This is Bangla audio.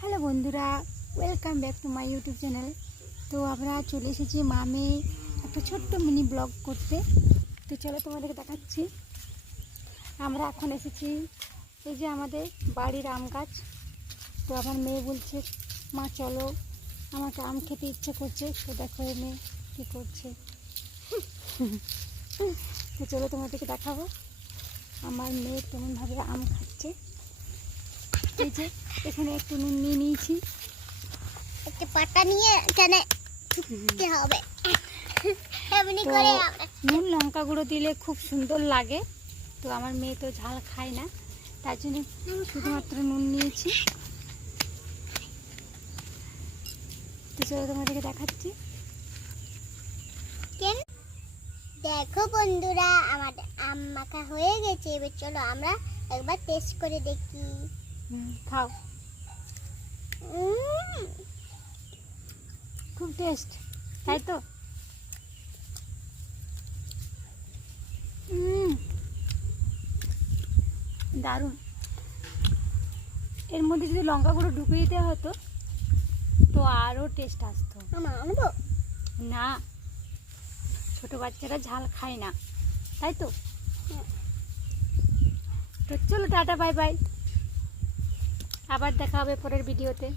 হ্যালো বন্ধুরা, welcome back to my YouTube channel. তো আমরা চলে এসেছি মামে একটা ছোট্ট মিনি ব্লগ করতে। তো চলো তোমাদেরকে দেখাচ্ছি। আমরা এখন এসেছি এই যে আমাদের বাড়ির আম গাছ। তো আমার মেয়ে বলছে, মা চলো, আমাকে আম খেতে ইচ্ছে করছে। তো দেখো এই মেয়ে কী করছে। তো চলো তোমাদেরকে দেখাবো আমার মেয়ে কেমনভাবে আম খাচ্ছে। এই যে এখানে একটু নুন নিয়ে নিয়েছি, একটা পাতা নিয়ে এখানে দিতে হবে। এমনি তো করে নুন লঙ্কা গুঁড়ো দিলে খুব সুন্দর লাগে। তো আমার মেয়ে তো ঝাল খায় না, তার জন্য শুধুমাত্র নুন নিয়েছি। তো চলো তোমাদেরকে দেখাচ্ছি। দেখো বন্ধুরা, আমাদের আম মাখা হয়ে গেছে। এবার চলো আমরা একবার টেস্ট করে দেখি। খাও, খুব টেস্ট, তাই তো? দারুণ। এর মধ্যে যদি লঙ্কা গুঁড়ো ঢুকিয়ে দিতে হতো তো আরও টেস্ট আসতো। আনবো না, ছোট বাচ্চারা ঝাল খায় না, তাই তো? তো চলো, টাটা, বাই বাই। আবার দেখা হবে পরের ভিডিওতে।